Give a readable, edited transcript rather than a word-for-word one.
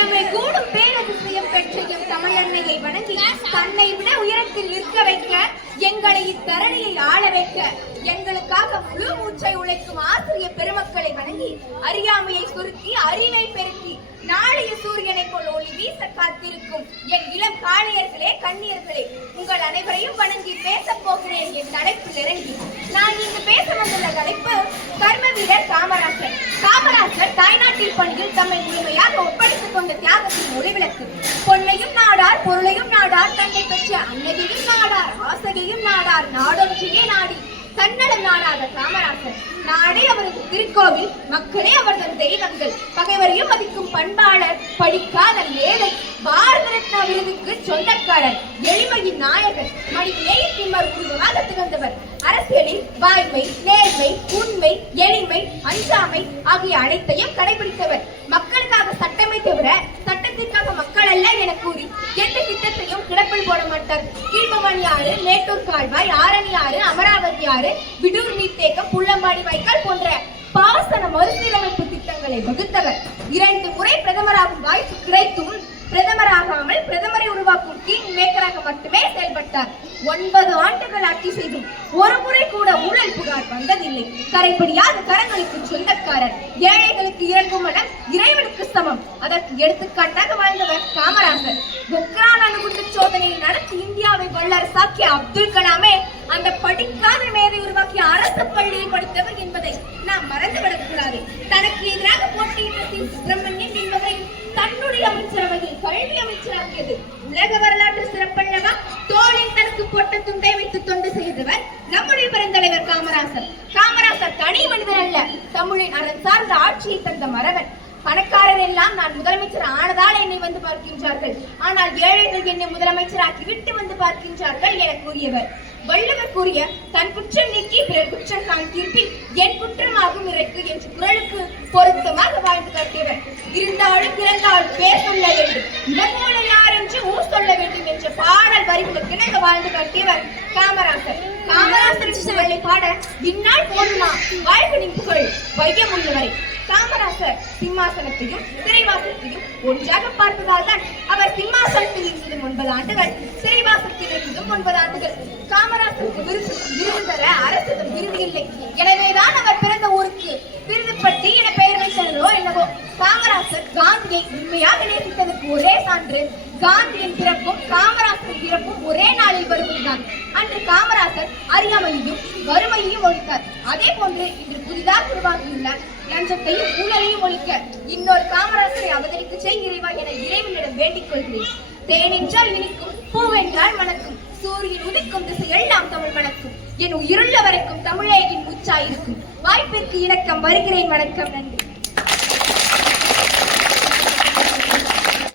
இளமை கூடும் பேரதிசயம் பெற்ற எம் தமிழன்னையை வணங்கி தன்னை விட உயரத்தில் நிற்க வைக்க, எங்களை இத்தரணியை ஆள வைக்க, எங்களுக்காக முழு மூச்சை உழைக்கும் ஆசிரிய பெருமக்களை வணங்கி அறியாமையை சுருக்கி அறிவை பெருக்கி நாளைய சூரியனை போல் ஒளி வீச காத்திருக்கும் என் இளம் காளையர்களே, கண்ணியர்களே, உங்கள் அனைவரையும் வணங்கி பேசப் போகிறேன் என் தலைப்பில் இறங்கி. நான் இங்கு பேச வந்துள்ள தலைப்பு கர்ம வீரர் காமராசர். காமராசர் தாய்நாட்டில் பணியில் தம்மை முழுமையாக ஒப்படைத்துக் கொண்ட தியாகத்தின் ஒளிவிளக்கு. பொன்னையும் நாடார், பொருளையும் நாடார், தன்னை பெற்ற அன்னையையும் நாடார், ஆசையையும் நாடார், நாடொன்றையே நாடி தன்னலம் நாடாத காமராசர். நாடே அவரது திருக்கோவில், மக்களே அவரது தெய்வங்கள். பகைவரையும் மதிக்கும் பண்பாளர், படிக்காத மேதை, பாரத ரத்னா விருதுக்கு சொந்தக்காரர், எளிமையின் நாயகர், மனித நேயத்தின் உருவமாக திகழ்ந்தவர். அரசியலில் வாய்மை, நேர்மை, உண்மை, எளிமை, அஞ்சாமை ஆகிய அனைத்தையும் கடைபிடித்தவர். மக்களுக்காக சட்டமை தவிர சட்டத்திற்காக மக்கள் அல்ல என கூறி எந்த திட்டத்தையும் கிடப்பில் போட மாட்டார். கீழ்பவானி ஆறு, மேட்டூர் கால்வாய், ஆரணி ஆறு, அமராவதி ஆறு, விடூர் நீர்த்தேக்கம், புள்ளம்பாடி வாய்க்கால் போன்ற பாசன மறுசீரமைப்பு திட்டங்களை வகுத்தவர். 2 முறை பிரதமராகும் வாய்ப்பு கிடைத்தும் பிரதமராகாமல் பிரதமரை உருவாக்கும் கிங் மேக்கராக மட்டுமே செயல்பட்டார். 9 ஆண்டுகள் ஆட்சி செய்தும் ஒரு முறை கூட ஊழல் புகார் வந்ததில்லை. கரைப்படியாத கரங்களுக்கு சொந்தக்காரர். ஏழைகளுக்கு இறங்கும் மனம் இறைவனுக்கு சமம். அதற்கு எடுத்துக்காட்டாக வாழ்ந்தவர் காமராசர். பொக்ரான் அணுகுண்டு சோதனையை நடத்தி இந்தியாவை வல்லரசாக்கிய அப்துல் கலாமே அந்த படிக்காத மேதை உருவாக்கிய அரசு பள்ளியில் படித்தவர் என்பதை நாம் மறந்துவிடக்கூடாது. தனக்கு எதிராக போட்டியிட்ட சி. சுப்பிரமணியன் என்பவரை தன்னுடைய அமைச்சரவையில் கல்வி அமைச்சராகியது உலக வரலாற்று சிறப்பல்லவா? தோளில் தனக்கு போட்ட துண்டை வைத்து தொண்டு செய்தவர் நம்முடைய பெருந்தலைவர் காமராசர். காமராசர் தனி மனிதன் அல்ல, தமிழின் அரண் சார்ந்த ஆட்சியை தந்த மறவன். பணக்காரர் எல்லாம் நான் முதலமைச்சர் ஆனதால் என்னை வந்து பார்க்கின்றார்கள், ஆனால் ஏழைகள் என்னை முதலமைச்சராக்கி விட்டு வந்து பார்க்கின்றார்கள் என கூறியவர். வள்ளுவர் கூறிய தன் குற்றம் நீக்கி பிறர் குற்றம் காண் தீர்ப்பில் என் குற்றமாகும் இறக்கு என்ற குரலுக்கு பொருத்தமாக வாழ்ந்து காட்டியவர். இருந்தாலும் இறந்தாலும் பேர் சொல்ல வேண்டும், இவர் போல யார் என்று ஊர் சொல்ல வேண்டும் என்ற பாடல் வரிகளுக்கு இணங்க வாழ்ந்து காட்டியவர் காமராசர். காமராசரின் புகழை பாட இந்நாள் போடுமா வாழ்களின் புகழ் வையம் உள்ளவரை. காமராசர் சிம்மாசனத்தையும் சிறைவாசத்தையும் ஒன்றாக பார்த்ததால் தான் அவர் சிம்மாசனத்தில் இருந்ததும் 9 ஆண்டுகள், சிறைவாசத்தில் இருந்ததும் 9 ஆண்டுகள். காமராசருக்கு விருது பெற அரசிடம் விருது இல்லை. எனவேதான் அவர் பிறந்த ஊருக்கு விருதுப்பட்டி என பெயர் வைத்ததோ என்னவோ. காமராசர் காந்தியை உண்மையாக நேசித்ததற்கு ஒரே சான்று காந்தியின் பிறப்பும் காமராசரின் பிறப்பும் ஒரே நாளில் வருவதுதான். அன்று காமராசர் அறியாமையையும் வறுமையையும் ஒழித்தார். அதே போன்று இன்று புதிதாக உருவாகியுள்ள லஞ்சத்தையும் ஊழலையும் ஒழிக்க இன்னொரு காமராசரை அவதரிக்க செய் இறைவா என இறைவனிடம் வேண்டிக் கொள்கிறேன். தேனென்றால் இனிக்கும், பூவென்றால் மணக்கும், சூரியன் உதிக்கும் திசை எல்லாம் தமிழ் மணக்கும், என் உயிருள்ள வரைக்கும் தமிழேயின் உச்சாயிருக்கும். வாய்ப்பிற்கு இணக்கம் வருகிறேன். வணக்கம். நன்றி.